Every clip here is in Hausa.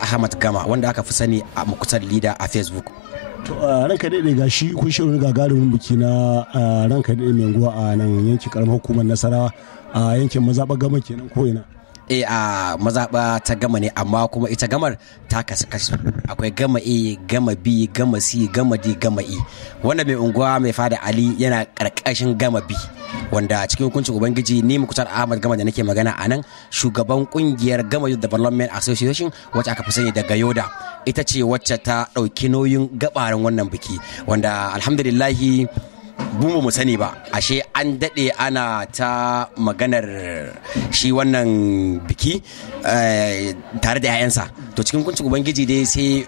Ahmad Gama wanda aka fi sani a Muktar Leader a Facebook. To ranka daɗe ga shi kun shirin gagarumin biki na ranka daɗe mai unguwa a nan yankin karamar hukumar Nasarawa a yankin mazaɓa Gama kenan ko ina. A mazaɓa ta Gama ne, amma kuma ita gamar ta kasu akwai Gama A, Gama B, Gama C, Gama D, Gama E. Wanda mai unguwa mai fada Ali yana karkashin Gama B, wanda cikin hukuncin ubangiji ni Muktar Ahmad Gama da nake magana a nan shugaban kungiyar Gama Youth Development Association wacce aka fi sani da Gayoda, ita ce wacce ta ɗauki nauyin gabarin wannan biki, wanda alhamdulillahi mu sani ba ashe an daɗe ana ta maganar shi wannan biki tare da 'ya'yansa. To cikin kuncin ubangiji dai sai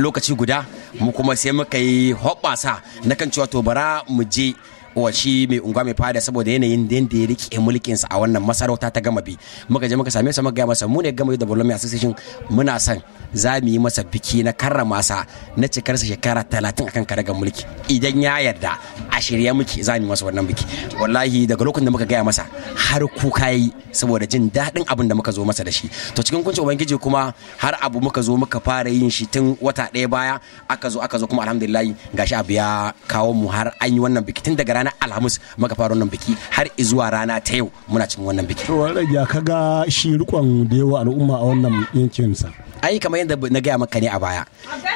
lokaci guda mu kuma sai muka yi hoɓɓasa na kan cewa to bara mu je wa shi mai unguwa mai fada saboda yanayin da ya rike mulkinsa a wannan masarauta ta Gama bi. Muka je muka same sa muka gaya masa mu ne Gama Youth Development Association muna son za mu yi masa biki na karrama sa na cikarsa shekara 30 akan karagar mulki, idan ya yarda a shirye muke za mu yi masa wannan biki. Wallahi daga lokacin da muka gaya masa har kuka yi saboda jin daɗin abin da muka zo masa da shi. To cikin kuncin ubangiji kuma har abu muka zo muka fara yin shi tun wata ɗaya baya aka zo kuma alhamdulillah gashi abu ya kawo mu har an yi wannan biki tun daga ranar Alhamis muka fara wannan biki har zuwa rana ta yau muna cikin wannan biki. To wannan ya kaga shi rikon da yawa al'umma a wannan yankin sa. Ai kamar yadda na gaya maka ne a baya,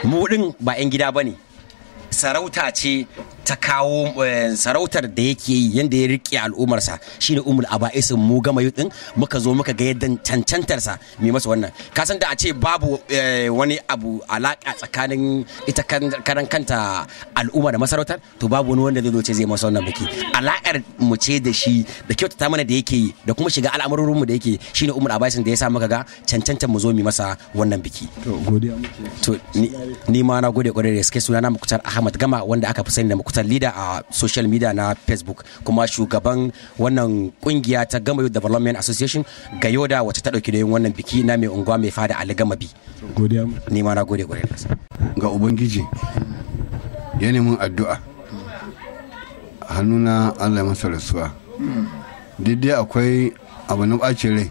mu din ba 'yan gida bane, sarauta ce ta kawo sarautar da yake yi yadda ya rike al'ummarsa shine umul aba'isin mu Gama Youth din muka zo muka ga yadda cancantarsa mai masa wannan. Ka san da a ce babu wani abu alaka tsakanin ita karan kanta al'umma da masarautar, to babu wani wanda zai zo ce zai masa wannan biki. Alakar mu ce da shi da kyautata mana da yake yi da kuma shiga al'amurorin mu da yake shine umul aba'isin da ya sa muka ga cancantar mu zo mu masa wannan biki. To godiya muke. To ni ma na gode kwarai da gaske. Sunana Muktar Ahmad Gama wanda aka fi sani da Muktar Leader a social media na Facebook, kuma shugaban wannan kungiya ta Gama Youth Development Association Gayoda wacce ta dauki da yin wannan biki na mai unguwa mai fada Ali Gama bi. Godiya. Ni ma na gode kwarai da gaske. Ga ubangiji ya nemi addu'a hannuna Allah masa rasuwa. Daidai akwai abu na ɓacin rai,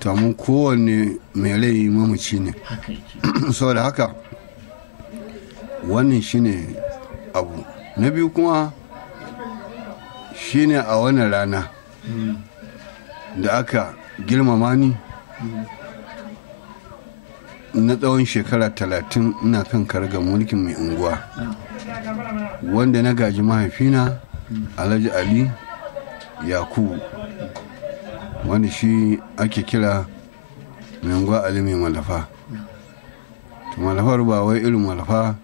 to mun kowanne mai rai mamaci ne. Saboda haka wannan shine abu na biyu. kuma shine a wannan rana da aka girmama ni na tsawon shekara 30 ina kan karagar mulkin mai unguwa, wanda na gaji mahaifina Alhaji Ali Yakubu, wanda shi ake kira mai unguwa Ali mai malafa. To malafar ba wai irin malafa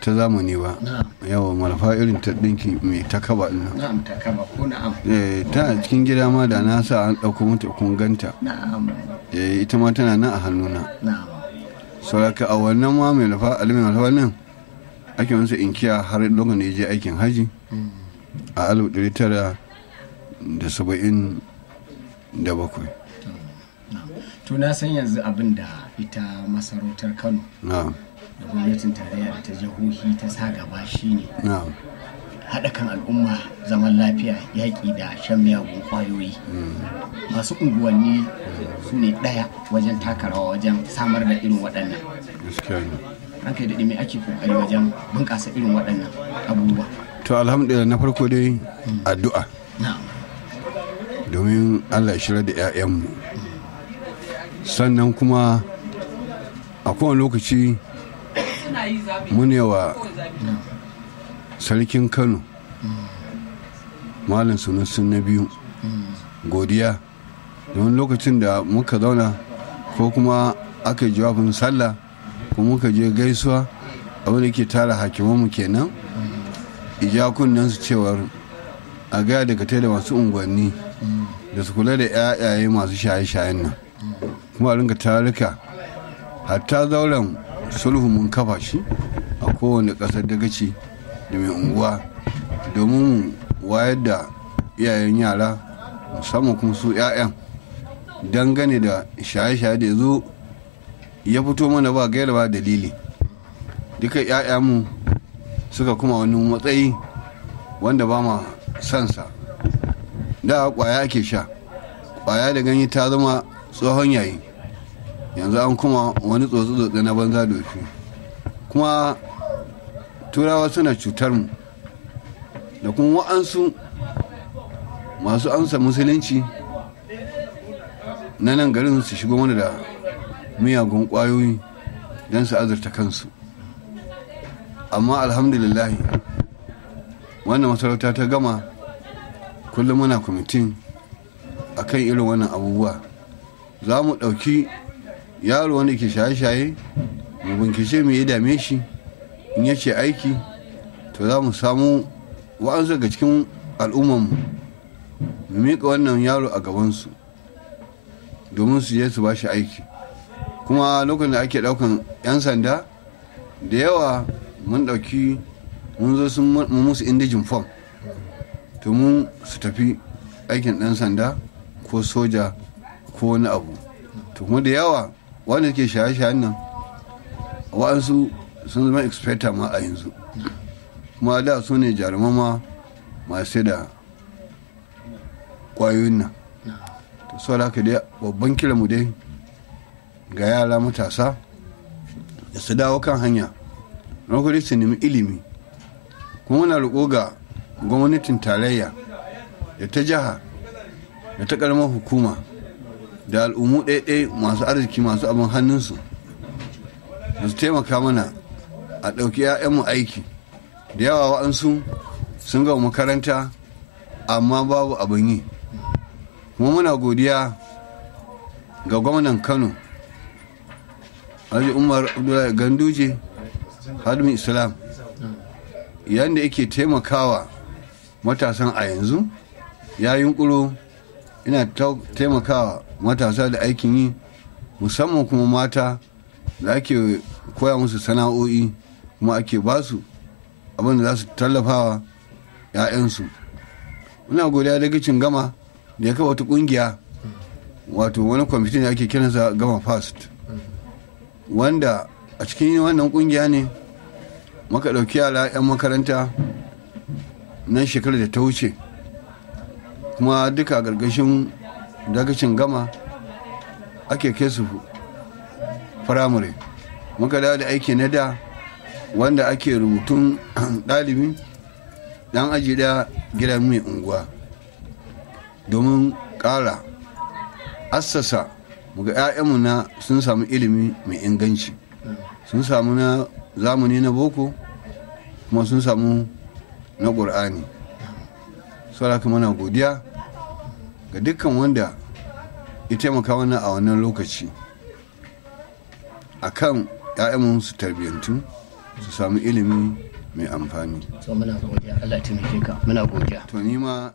ta zamani ba, yawa malafa irin ta dinki mai ta kaba ina. Na'am, ta kaba ko na'am. Ta cikin gida ma da na sa an ɗauko mata kun ganta. Na'am. Ita ma tana nan a hannuna. Na'am. Sauraka a wannan ma mai lafa alimin malafa nan ake masa inkiya har lokacin da ya je aikin haji a 1977. To na san yanzu abin da ita masarautar Kano da gwamnatin tarayya da ta jihohi ta sa gaba shine haɗa kan al'umma, zaman lafiya, yaƙi da shan miyagun ƙwayoyi. Masu unguwanni su ne ɗaya wajen taka rawa wajen samar da irin waɗannan. Ranka da me ake kokari wajen bunƙasa irin waɗannan abubuwa? To alhamdulillah, na farko dai addu'a, domin Allah ya shirya da 'ya'yanmu. Sannan kuma a kowane lokaci mune wa sarkin Kano Malam Sunusi na biyu godiya, don lokacin da muka zauna ko kuma aka yi jawabin sallah ko muka je gaisuwa, abin da ke tara hakimanmu kenan ijakunan su cewar a gaya daga da masu unguwanni da su kula da 'ya'yaye masu shaye-shayen nan, kuma a ringa tarika hatta zauren sulhu mun kafa shi a kowane ƙasar dagaci da mai unguwa domin wayar da iyayen yara musamman kuma su 'ya'yan dangane da shaye-shaye da ya zo ya fito mana ba gaira ba dalili. Duka 'ya'yanmu suka kuma wani matsayi wanda ba ma sansa. Da kwaya ake sha, kwaya da ganye ta zama tsohon yayi, yanzu an kuma wani tsotse-tsotse na banza dofi. Kuma turawa suna cutar mu da kuma wa'ansu masu ansa musulunci na nan garin su shigo mana da miyagun kwayoyi don su azurta kansu. Amma alhamdulillahi wannan masarauta ta gama, kullum muna kwamitin a kan irin wannan abubuwa. Za mu ɗauki yaro wanda ke shaye-shaye mu bincike me ya dame shi, in yake aiki to za mu samu wa'ansu daga cikin al'ummanmu mu miƙa wannan yaro a gabansu domin su je su ba shi aiki. Kuma lokacin da ake ɗaukan 'yan sanda da yawa mun ɗauki mun zo sun musu indijin fom domin su tafi aikin ɗan sanda ko soja ko wani abu. To kuma da yawa wanda ke shaye-shayen nan wa'ansu sun zama expecta ma a yanzu, kuma da su ne jarumama masu da kwayoyin nan. To sau da haka dai babban kiranmu dai ga yara matasa da su dawo kan hanya na kudi su nemi ilimi. Kuma muna roƙo ga gwamnatin tarayya da ta jiha da ta ƙaramar hukuma da al'ummu ɗaiɗai masu arziki masu abin hannunsu da su taimaka mana a ɗauki 'ya'yanmu aiki. Da yawa wa'ansu sun gama makaranta amma babu abin yi. Kuma muna godiya ga gwamnan Kano Alhaji Umar Abdullahi Ganduje Hadimin Islam, yadda yake taimakawa matasan a yanzu. Ya yunkuro ina taimakawa matasa da aikin yi, musamman kuma mata da ake koya musu sana'o'i kuma ake basu abin da za su tallafawa 'ya'yansu. Muna godiya da gicin gama da ya kawo wata kungiya, wato wani kwamitin da ake kiransa Gama Fast, wanda a cikin wannan kungiya ne muka ɗauki yara 'yan makaranta nan shekarar da ta wuce, kuma duka gargashin dagacin gama ake kai su firamare. Muka dawo da aiki na da wanda ake rubutun ɗalibi dan aji da gidan mai unguwa domin ƙara assasa muga 'ya'yanmu na sun samu ilimi mai inganci, sun samu na zamani na boko kuma sun samu na ƙur'ani. saboda muna godiya ga dukkan wanda ya taimaka mana a wannan lokaci akan 'ya'yanmu su tarbiyyantu su samu ilimi mai amfani. So muna godiya, Allah ya taimake ka, muna godiya. To ni ma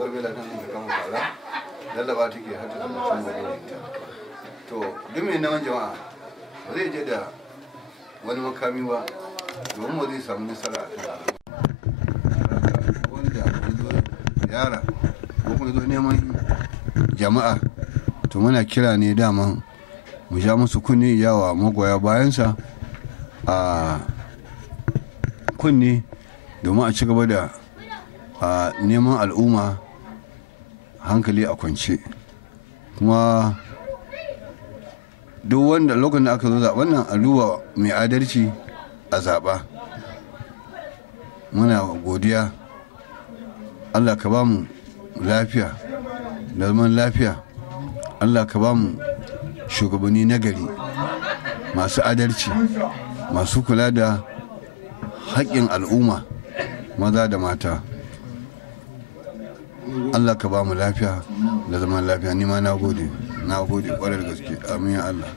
barbela kan da kama fara lallaba take har ta zama sun gaba ita to duk mai neman jama'a ba zai je da wani makami ba domin ba zai samu nasara a kan wanda ya zo yara ko kuma zo neman jama'a to muna kira ne daman mu sha musu kunni yawa magoya bayansa a kunni domin a ci gaba da neman al'umma hankali a kwance kuma duk wanda lokacin da aka zo zaɓen nan a duba mai adalci a zaɓa muna godiya Allah ka ba mu lafiya da zaman lafiya Allah ka ba mu shugabanni nagari masu adalci masu kula da haƙƙin al'umma maza da mata Allah ka ba mu lafiya da zaman lafiya ni ma na gode ƙwarar gaske amin ya Allah